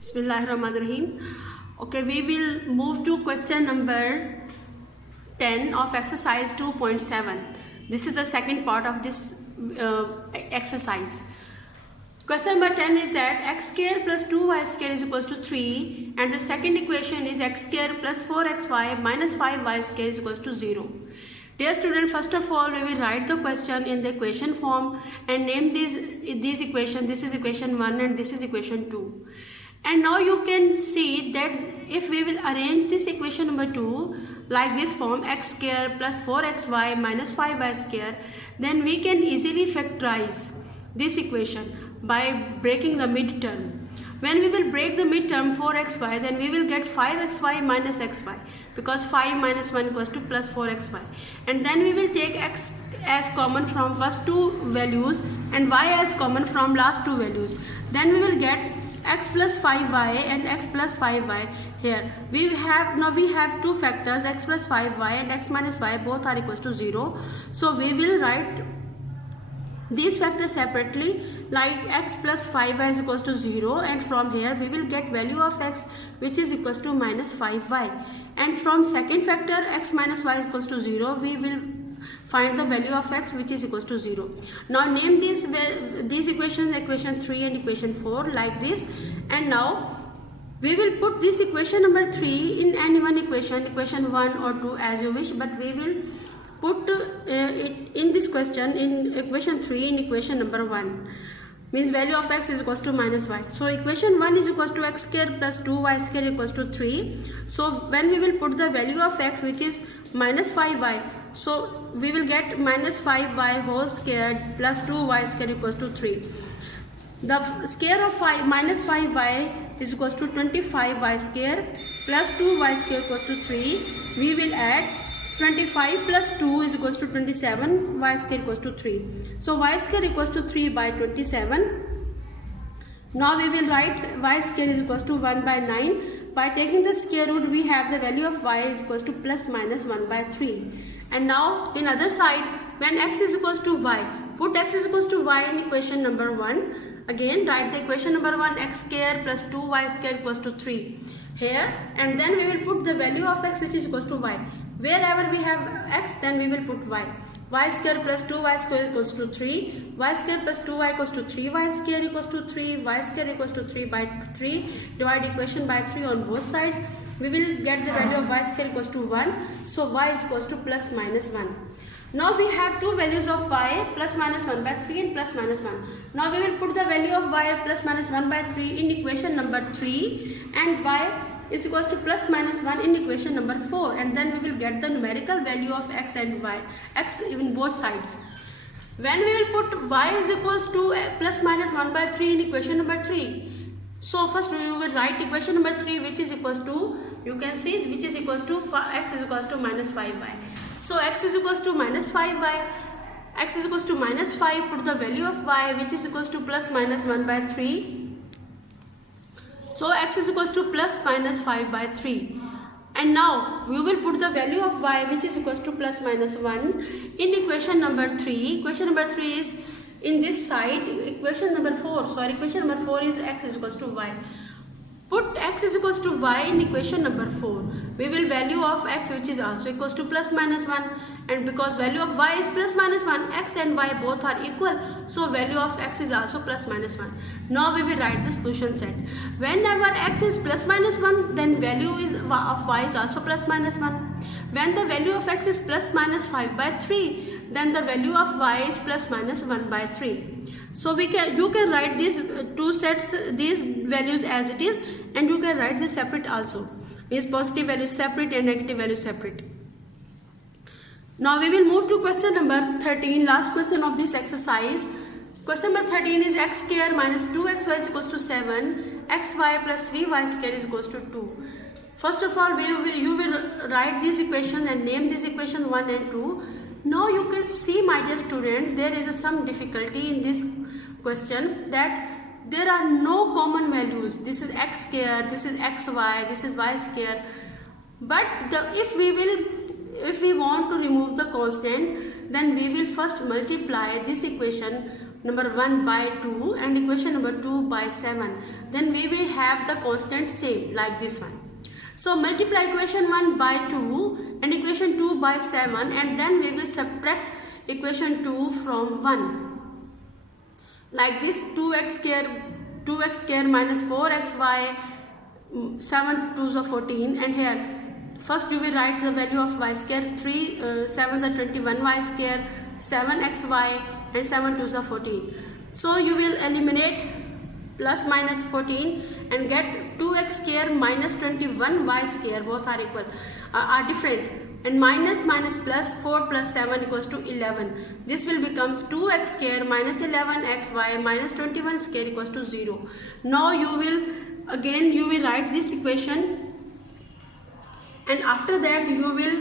Bismillahirrahmanirrahim. Okay, we will move to question number 10 of exercise 2.7. This is the second part of this exercise. Question number 10 is that x square plus 2y square is equals to 3, and the second equation is x square plus 4xy minus 5y square is equals to 0. Dear student, first of all we will write the question in the equation form and name these equation. This is equation 1 and this is equation 2. And now you can see that if we will arrange this equation number 2 like this form, x square plus 4xy minus 5y square, then we can easily factorize this equation by breaking the midterm. When we will break the midterm 4xy, then we will get 5xy minus xy, because 5 minus 1 equals to plus 4xy. And then we will take x as common from first two values and y as common from last two values. Then we will get x plus 5y and x plus 5y. Here we have two factors, x plus 5y and x minus y, both are equals to 0. So we will write these factors separately, like x plus 5y is equals to 0, and from here we will get value of x which is equals to minus 5y, and from second factor x minus y is equals to 0 we will find the value of x which is equals to 0. Now name these equations, equation 3 and equation 4, like this. And now we will put this equation number 3 in any one equation 1 or 2 as you wish, but we will put it in this question in equation 3 in equation number 1, means value of x is equals to minus y. So equation 1 is equals to x square plus 2y square equals to 3. So when we will put the value of x which is minus 5y, so we will get minus 5y whole squared plus 2y square equals to 3. The square of minus 5y is equals to 25y square plus 2y square equals to 3. We will add 25 plus 2 is equals to 27, y square equals to 3. So y square equals to 3 by 27. Now we will write y square is equals to 1 by 9. By taking the square root, we have the value of y is equals to plus minus 1 by 3. And now in other side, when x is equals to y, put x is equals to y in equation number 1. Again write the equation number 1, x square plus 2y square equals to 3 here, and then we will put the value of x which is equals to y. Wherever we have x, then we will put y. Y square plus 2y square equals to 3. Y square plus 2y equals to 3. Y square equals to 3. Y square equals to 3 by 3. Divide equation by 3 on both sides. We will get the value of y square equals to 1. So y is equals to plus minus 1. Now we have two values of y, plus minus 1 by 3 and plus minus 1. Now we will put the value of y plus minus 1 by 3 in equation number 3 and y is equals to plus minus 1 in equation number 4, and then we will get the numerical value of x and y, x in both sides. When we will put y is equals to plus minus 1 by 3 in equation number 3, so first we will write equation number 3 which is equals to, you can see, which is equals to x is equals to minus 5y. So x is equals to minus 5y, x is equals to minus 5, put the value of y which is equals to plus minus 1 by 3. So x is equals to plus minus 5 by 3. And now we will put the value of y which is equals to plus minus 1 in equation number 3. Equation number 3 is in this side, equation number 4. Sorry, equation number 4 is x is equals to y. Put x is equals to y in equation number 4. We will value of x which is also equals to plus minus 1, and because value of y is plus minus 1, x and y both are equal, so value of x is also plus minus 1. Now we will write the solution set. Whenever x is plus minus 1, then value of y is also plus minus 1. When the value of x is plus minus 5 by 3, then the value of y is plus minus 1 by 3. So you can write these two sets, these values as it is, and you can write this separate also, means positive values separate and negative values separate. Now we will move to question number 13, last question of this exercise. Question number 13 is x square minus 2xy is equals to 7, xy plus 3y square is equals to 2. First of all, you will write these equations and name these equations 1 and 2. Now you can see, my dear student, there is some difficulty in this question, that there are no common values. This is x square, this is xy, this is y square. But if we want to remove the constant, then we will first multiply this equation number 1 by 2 and equation number 2 by 7, then we will have the constant same like this one. So multiply equation 1 by 2 and equation 2 by 7, and then we will subtract equation 2 from 1. Like this, 2x square minus 4xy, 7 2s are 14, and here first you will write the value of y square, 3 7s are 21 y square, 7xy and 7 2s are 14. So you will eliminate plus minus 14 and get 2x square minus 21 y square, both are equal, are different, and minus plus 4 plus 7 equals to 11. This will becomes 2x square minus 11xy minus 21 square equals to 0. Now you will write this equation, and after that you will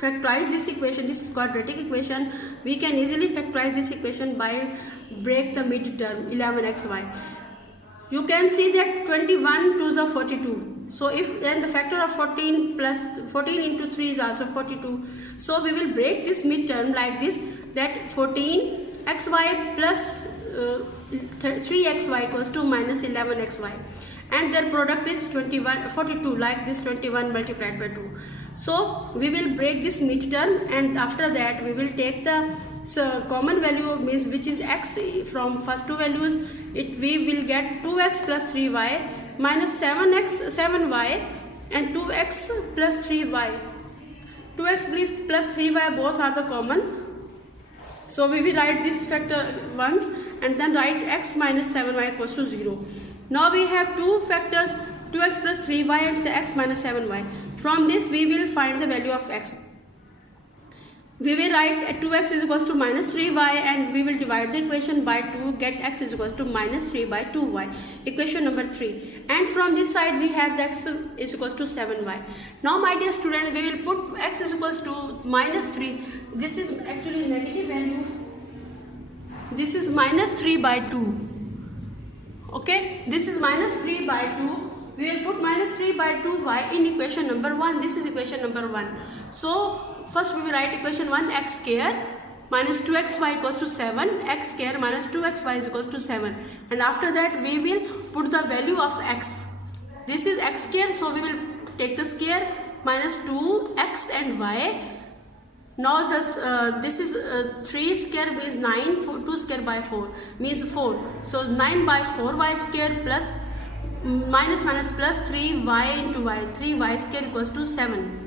factorize this equation. This is quadratic equation. We can easily factorize this equation by break the mid term 11xy. You can see that 21 2s are 42. So if then the factor of 14 plus 14 into 3 is also 42. So we will break this midterm like this, that 14xy plus 3xy equals to minus 11xy, and their product is 42, like this 21 multiplied by 2. So we will break this midterm, and after that we will take the common value, means which is x from first two values. We will get 2x plus 3y minus 7y and 2x plus 3y. 2x plus 3y both are the common. So we will write this factor once and then write x minus 7y equals to 0. Now we have two factors, 2x plus 3y and x minus 7y. From this we will find the value of x. We will write 2x is equals to minus 3y, and we will divide the equation by 2, get x is equals to minus 3 by 2y, equation number 3. And from this side we have the x is equals to 7y. Now my dear students, we will put x is equals to minus 3. This is actually negative value. This is minus 3 by 2. Okay, this is minus 3 by 2. We will put minus 3 by 2y in equation number 1. This is equation number 1. So first we will write equation 1, x square minus 2xy equals to 7, x square minus 2xy is equals to 7, and after that we will put the value of x. This is x square, so we will take the square minus 2x and y. Now this is 3 square means 9, 2 square by 4 means 4. So 9 by 4 y square plus minus plus 3y into y, 3y square equals to 7.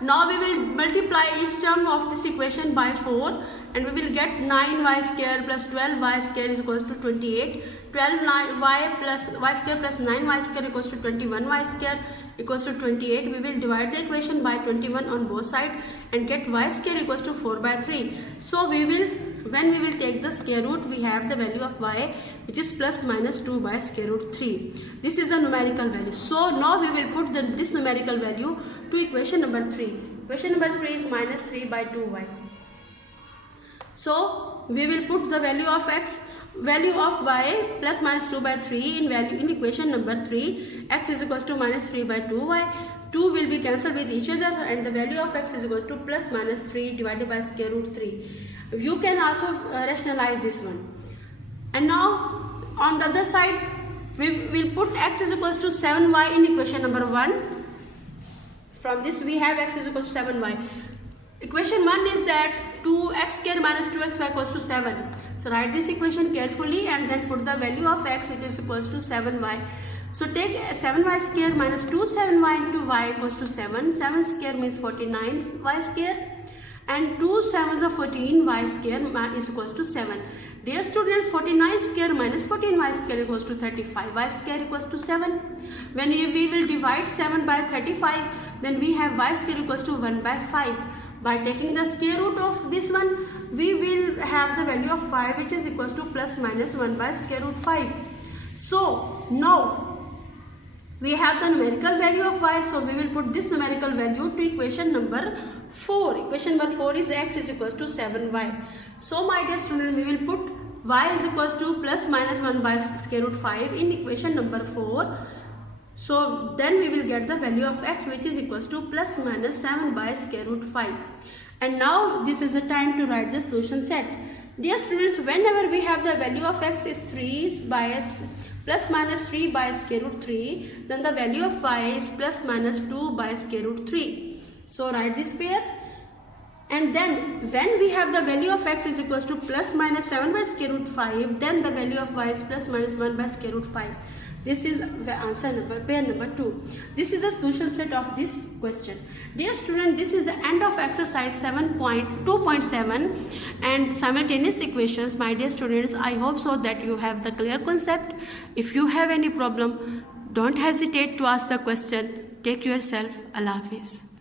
Now we will multiply each term of this equation by 4, and we will get 9y square plus 12y square is equals to 28. 12y plus y square plus 9y square equals to 21y square equals to 28. We will divide the equation by 21 on both sides and get y square equals to 4 by 3. So when we will take the square root, we have the value of y, which is plus minus 2 by square root 3. This is the numerical value. So now we will put this numerical value to equation number 3. Equation number 3 is minus 3 by 2y. So we will put the value of x, value of y plus minus 2 by 3 in equation number 3. X is equals to minus 3 by 2y. 2 will be cancelled with each other, and the value of x is equals to plus minus 3 divided by square root 3. You can also rationalize this one. And now on the other side we will put x is equals to 7y in equation number 1. From this we have x is equals to 7y. Equation 1 is that 2x square minus 2xy equals to 7. So write this equation carefully and then put the value of x, which is equals to 7y. So take 7y square minus 2 7y into y equals to 7. 7 square means 49y square, and 2 7s are 14, y square is equals to 7. Dear students, 49 square minus 14y square equals to 35, y square equals to 7. When we will divide 7 by 35, then we have y square equals to 1 by 5. By taking the square root of this one, we will have the value of y, which is equals to plus minus 1 by square root 5. So now we have the numerical value of y, so we will put this numerical value to equation number 4. Equation number 4 is x is equals to 7y. So my dear student, we will put y is equals to plus minus 1 by square root 5 in equation number 4. So then we will get the value of x, which is equals to plus minus 7 by square root 5. And now this is the time to write the solution set. Dear students, whenever we have the value of x is 3 by plus minus 3 by square root 3, then the value of y is plus minus 2 by square root 3. So write this pair. And then when we have the value of x is equals to plus minus 7 by square root 5, then the value of y is plus minus 1 by square root 5. This is the answer number, pair number 2. This is the solution set of this question. Dear student, this is the end of exercise 7.2.7 and simultaneous equations. My dear students, I hope so that you have the clear concept. If you have any problem, don't hesitate to ask the question. Take yourself. Allah Hafiz.